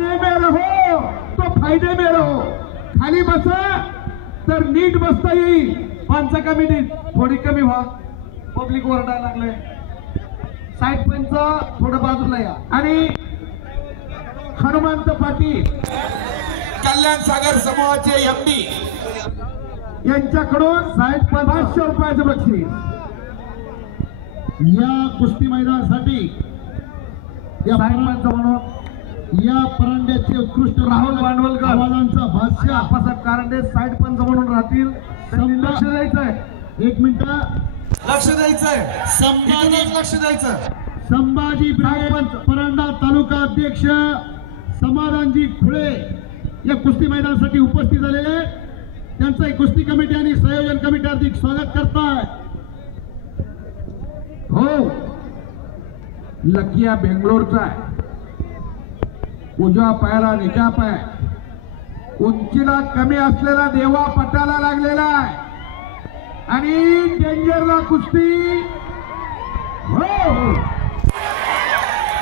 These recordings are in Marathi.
में रहो तो फायदे में रहो. खाली बसा तर नीट बसता येईल. पंच कमिटी थोडी कमी व्हा. पब्लिक ओरडायला लागले. साईड पंच थोडं बाजूला या. आणि हनुमंत पाटील कल्याण सागर समूहाचे एमडी यांच्याकडून 500 रुपयाचं बक्षीस. या कुस्ती मैदानासाठी या साहेबांचं म्हणून या परांड्याचे उत्कृष्ट राहुल भांडवलकर आवाजांचा भाष्य आप्पासाहेब कारंडे साईड पंच म्हणून राहतील. त्यांनी लक्ष द्यायचंय. 1 मिनिट. लक्ष द्यायचंय. संभाजी लक्ष द्यायचं. संभाजी परांडा तालुका अध्यक्ष समाधानजी खुळे या कुस्ती मैदानासाठी उपस्थित झालेले. त्यांचं कुस्ती कमिटी आणि संयोजन कमिटी हार्दिक स्वागत करताय. हो, लकिया बेंगलोरचा आहे. उजवा पायाला निजा पाय. उंचीला कमी असलेला देवा पटाला लागलेला आहे. आणि डेंजरला कुस्ती. हो,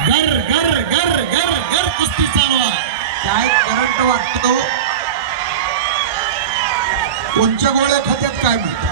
गर गर गर गर गर कुस्ती चालू आहे. काय करंट वाटतो. कोणच्या गोळ्या खात्यात काय म्हणतात.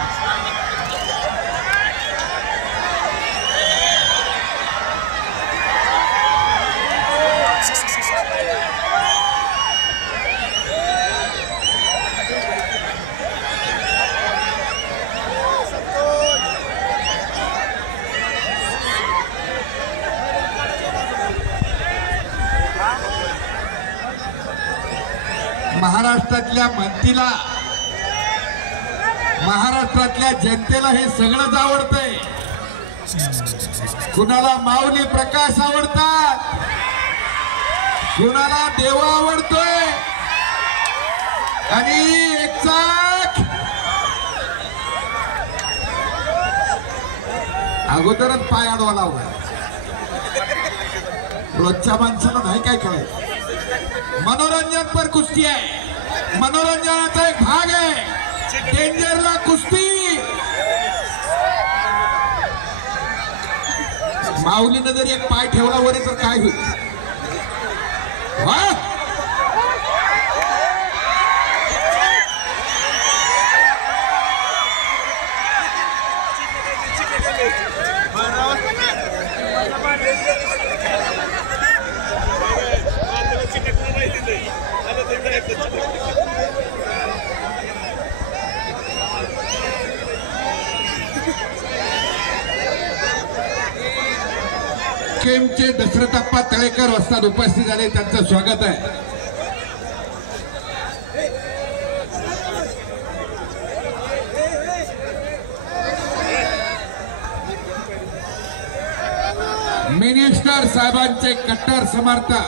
महाराष्ट्रातल्या मंत्रीला महाराष्ट्रातल्या जनतेला हे सगळंच आवडतंय. कुणाला माऊली प्रकाश आवडतात, कुणाला देवा आवडतोय. आणि एक चाक अगोदरच पाय आडवा लावला. रोजच्या माणसाला नाही काय कळायचं. मनोरंजन पर कुस्ती आहे. मनोरंजनाचा एक भाग आहे. डेंजरला कुस्ती. माऊलीनं जर एक पाय ठेवला वरी तर काय होईल. केमचे दशरथप्पा तळेकर वस्ताद उपस्थित झाले. त्यांचं स्वागत आहे. मिनिस्टर साहेबांचे कट्टर समर्थक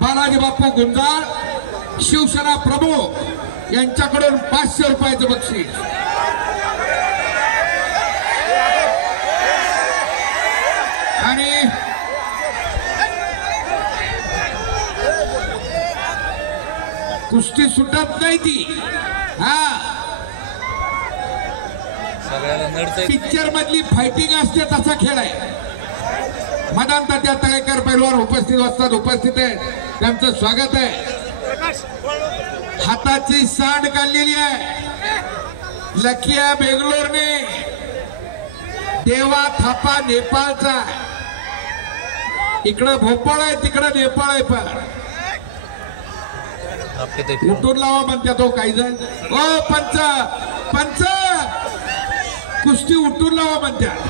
बालाजी बापू गुंजाळ शिवसेना प्रमुख यांच्याकडून 500 रुपयाचं बक्षीस. आणि कुस्ती सुटत नाही ती. पिक्चर मधली फायटिंग असते तसा खेळ आहे. मदान तात्या तळेकर पैलवान उपस्थित असतात. उपस्थित आहे. त्यांचं स्वागत आहे. हाताची सांड काढलेली आहे. लकिया बेंगलोरने. देवा थापा नेपाळचा. इकडं भोपाळ आहे तिकडं नेपाळ आहे. पण उठून लावा म्हणतात तो काही जण. ओ पंच पंच कुस्ती उठून लावा म्हणतात.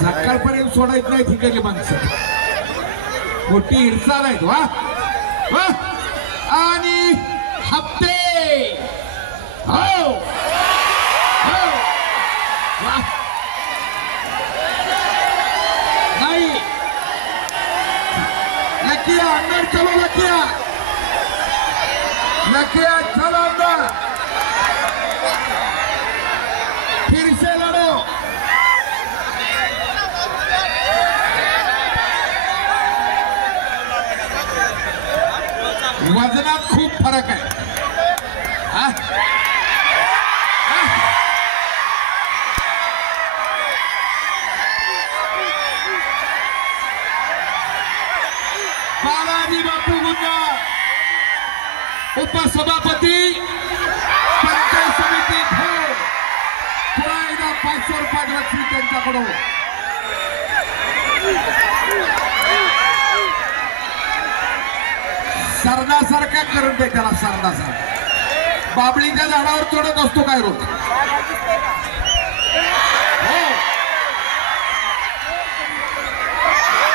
सकाळपर्यंत सोडायचं नाही ठिकाणी माणसं. मोठी ईर्षा नाहीत. वा. आणि हप्ते. हो, नाही. लकिया अंदर चलो. लकिया चलो अंदर. फिर से लड़ो. वजन मैदानात खूप फरक आहे. हा? बालाजी बापू गुंजा उपसभापती पंचायत समिती पुन्हा एकदा 500 रुपये लक्ष्मी त्यांच्याकडून. सरदासारखा करून दे त्याला. सरदासारखा बाबळीच्या झाडावर चढत असतो काय रोज. हो,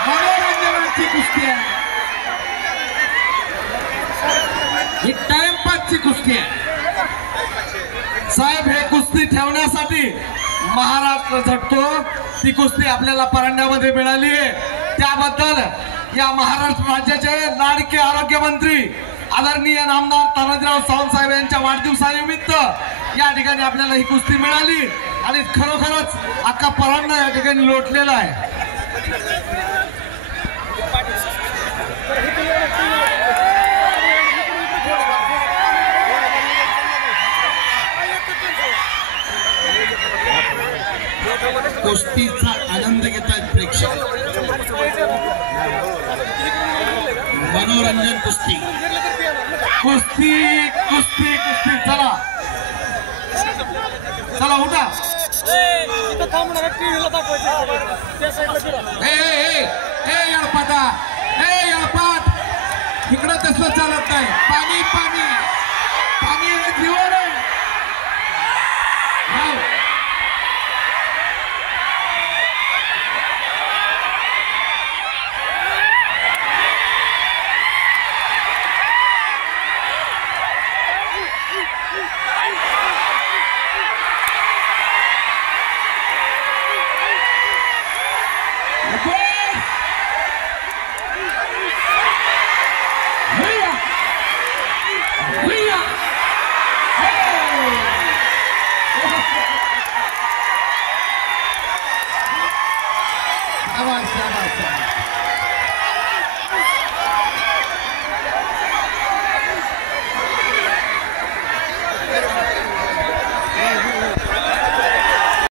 मनोरंजनाची कुस्ती आहे ही, टाइमपासची कुस्ती आहे साहेब. हे कुस्ती ठेवण्यासाठी महाराष्ट्र झटतो. ती कुस्ती आपल्याला परांड्यामध्ये मिळाली आहे, त्याबद्दल या महाराष्ट्र राज्याचे लाडके आरोग्यमंत्री आदरणीय नामदार तानाजीराव सावंत साहेब यांच्या वाढदिवसानिमित्त या ठिकाणी आपल्याला ही कुस्ती मिळाली आणि खरोखरच अख्खा परांडा या ठिकाणी लोटलेला आहे. कुस्तीचा आनंद घेतात प्रेक्षक. मनोरंजन कुस्ती कुस्ती कुस्ती कुस्ती. चला चला उठा. यडपाटा, यडपाट इकडं तसं चालत नाही.